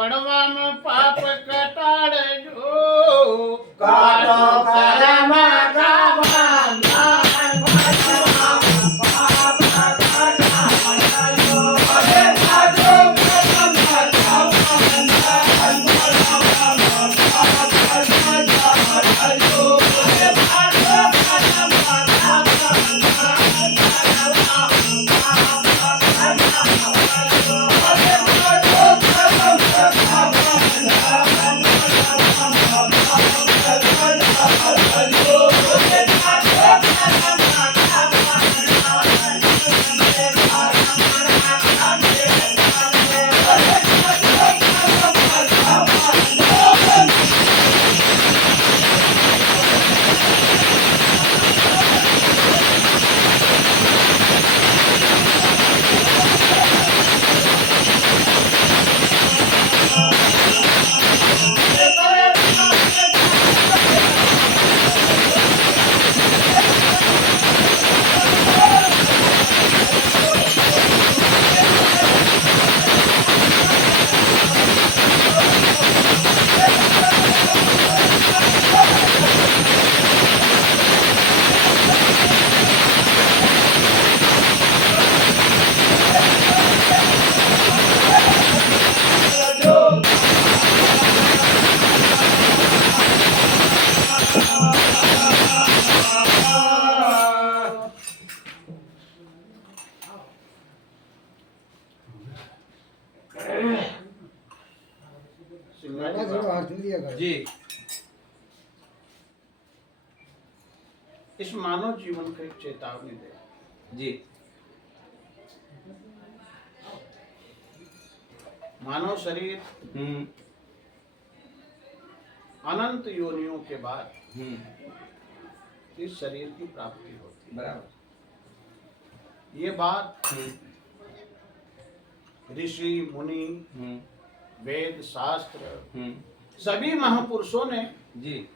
पड़वा में पाप कटाड़ जो काटो करम कामना पाप कटाड़ो अरे काटो करम कामना पाप कटाड़ो अरे काटो करम जी। इस मानव जीवन को एक चेतावनी दे जी। मानव शरीर अनंत योनियों के बाद इस शरीर की प्राप्ति होती है। बराबर। ये बात ऋषि मुनि वेद शास्त्र सभी महापुरुषों ने जी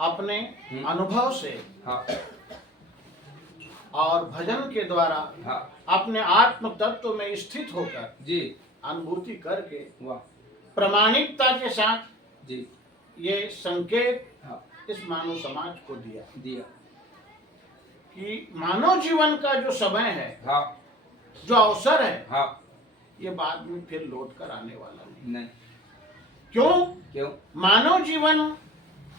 अपने अनुभव से हाँ और भजन के द्वारा हाँ अपने आत्म तत्व में स्थित होकर जी अनुभूति करके वाह प्रामाणिकता के साथ जी ये संकेत हाँ इस मानव समाज को दिया दिया कि मानव जीवन का जो समय है हाँ जो अवसर है हाँ ये बाद में फिर लौट कर आने वाला नहीं क्यों क्यों मानव जीवन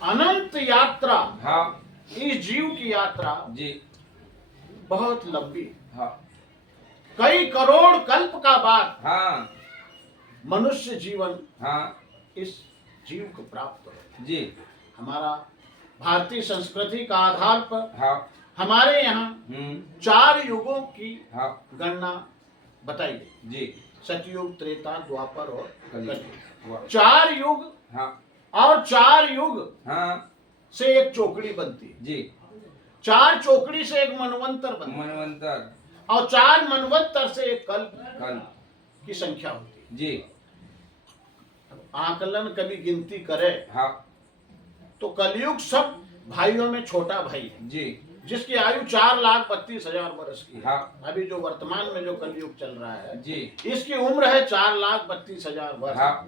अनंत यात्रा हाँ इस जीव की यात्रा जी बहुत लंबी हाँ कई करोड़ कल्प का बाद हाँ मनुष्य जीवन हाँ इस जीव को प्राप्त हो जी हमारा भारतीय संस्कृति का आधार पर हाँ हमारे यहाँ 4 युगों की हाँ गणना बताई गई जी सतयुग त्रेता द्वापर और कलयुग वाह 4 युग हाँ और 4 युग हाँ से एक चौकड़ी बनती है जी 4 चौकड़ी से एक मनवंतर बनता है मनवंतर और 4 मनवंतर से एक कल्प कल की संख्या होती है जी आकलन कभी गिनती करे हाँ तो कलयुग सब भाइयों में छोटा भाई है जी जिसकी आयु 4,32,000 वर्ष की है। हाँ अभी जो वर्तमान में जो कलयुग चल रहा है जी इसकी उम्र है 4,32,000 वर्ष हाँ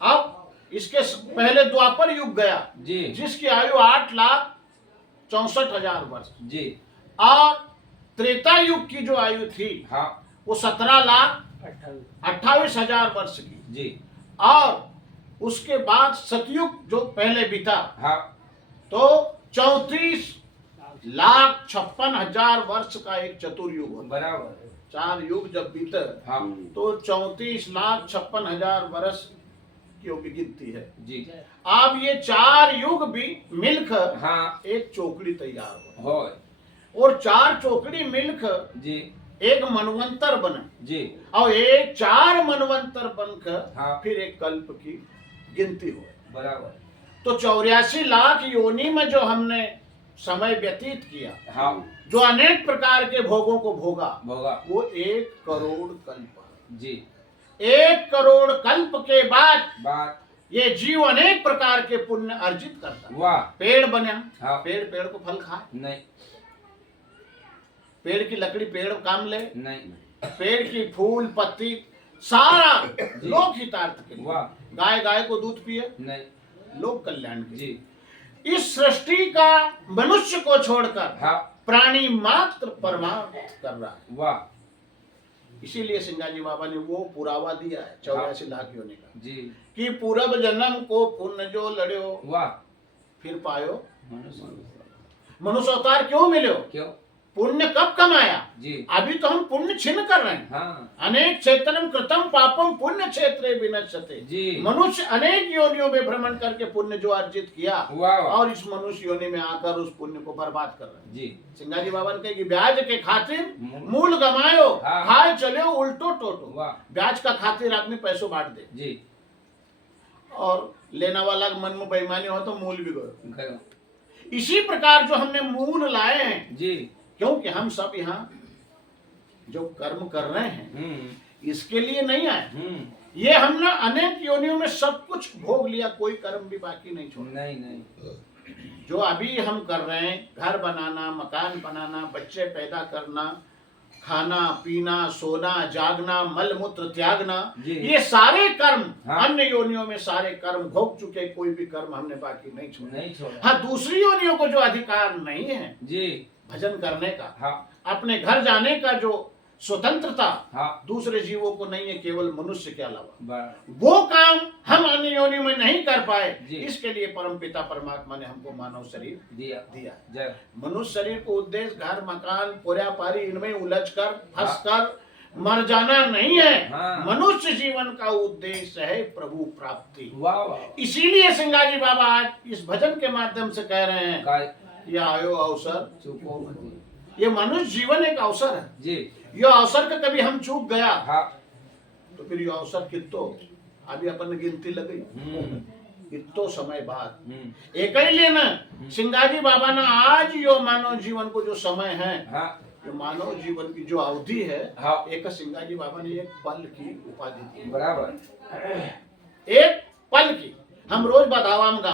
अब इसके पहले द्वापर युग गया जी जिसकी आयु 8,64,000 वर्ष जी और त्रेता युग की जो आयु थी हाँ वो 17,28,000 वर्ष की जी और उसके बाद सतयुग जो पहले बीता हाँ तो 34,56,000 वर्ष का एक चतुर्युग होता है। बराबर 4 युग जब बीते हाँ तो 34,56,000 वर्ष की गिनती है जी अब ये 4 युग भी मिलकर हाँ एक चौकड़ी तैयार हो हो और 4 चौकड़ी मिलकर जी एक मनवंतर बने जी और एक 4 मनवंतर बनकर हाँ फिर एक कल्प की गिनती हो बराबर तो 84 लाख योनि में जो हमने समय व्यतीत किया हाँ जो अनेक प्रकार के भोगों को भोगा भोगा वो 1 करोड़ कल्प है। जी 1 करोड़ कल्प के बाद बात ये जीव अनेक प्रकार के पुण्य अर्जित करता है। वाह पेड़ बना हाँ पेड़ को फल खाए नहीं पेड़ की लकड़ी पेड़ काम ले नहीं पेड़ की फूल पत्ती सारा लोक हितार्थ के लिए। वाह गाय गाय को दूध पिए, नहीं लोक कल्याण के लिए। जी इस सृष्टि का मनुष्य को छोड़कर हाँ प्राणी मात्र परमार्थ कर रहा है। वाह इसीलिए सिंगाजी बाबा ने वो पुरावा दिया है 84 लाख योनि का, जी कि पूरब जन्म को पुण्य जो लड़्यो वाह फिर पायो मनुष्य मनुष्य अवतार क्यों मिलो, क्यों पुण्य कब कमाया। जी अभी तो हम पुण्य छिन्न कर रहे हैं। हाँ अनेक क्षेत्रम कृतम पापम पुण्य क्षेत्रे विनश्यते। जी मनुष्य अनेक योनियों में भ्रमण करके पुण्य जो अर्जित किया वाह वाह और इस मनुष्य योनि में आकर उस पुण्य को बर्बाद कर रहे हैं। जी सिंगाजी बाबा ने कहा कि ब्याज के खातिर मूल गमायो, हाँ। खाए चले उल्टो टोटो। वाह ब्याज का खातिर आदमी पैसों बांट दे जी और लेना वाला मन में बेईमानी हो तो मूल भी गयो। गयो इसी प्रकार जो हमने मूल लाए हैं, जी क्योंकि हम सब यहाँ जो कर्म कर रहे हैं इसके लिए नहीं आए। ये हमने अनेक योनियों में सब कुछ भोग लिया, कोई कर्म भी बाकी नहीं छोड़ा। नहीं नहीं जो अभी हम कर रहे हैं, घर बनाना, मकान बनाना, बच्चे पैदा करना, खाना पीना, सोना, जागना, मल मूत्र त्यागना, जी। ये सारे कर्म हाँ। अन्य योनियों में सारे कर्म भोग चुके, कोई भी कर्म हमने बाकी नहीं छोड़ा। नहीं छोड़ा हाँ, दूसरी योनियों को जो अधिकार नहीं है जी भजन करने का, हाँ अपने घर जाने का जो स्वतंत्रता हाँ दूसरे जीवों को नहीं है, केवल मनुष्य के अलावा, बराबर वो काम हम अन्य योनियों में नहीं कर पाए। जी। इसके लिए परम पिता परमात्मा ने हमको मानव शरीर दिया दिया है। जय मनुष्य शरीर को उद्देश्य घर मकान पोर्यापारी इनमें उलझकर फंसकर मर जाना नहीं है। हाँ। मनुष्य जीवन का उद्देश्य है प्रभु प्राप्ति। वाह वाह इसीलिए सिंगाजी बाबा आज इस भजन के माध्यम से कह रहे हैं, काय ये आयो अवसर, चुको मत ये मनुष्य जीवन एक अवसर है। जी ये अवसर का कभी हम चूक गया हाँ तो फिर ये अवसर कितो अभी अपन गिनती लगी कितो समय बाद एक ही लेना सिंगाजी बाबा ने आज यो मानव जीवन को जो समय है, हाँ जो मानव जीवन की जो अवधि है, हाँ एक सिंगाजी बाबा ने एक पल की उपाधि दी। बराबर एक पल की हम रोज बधावा में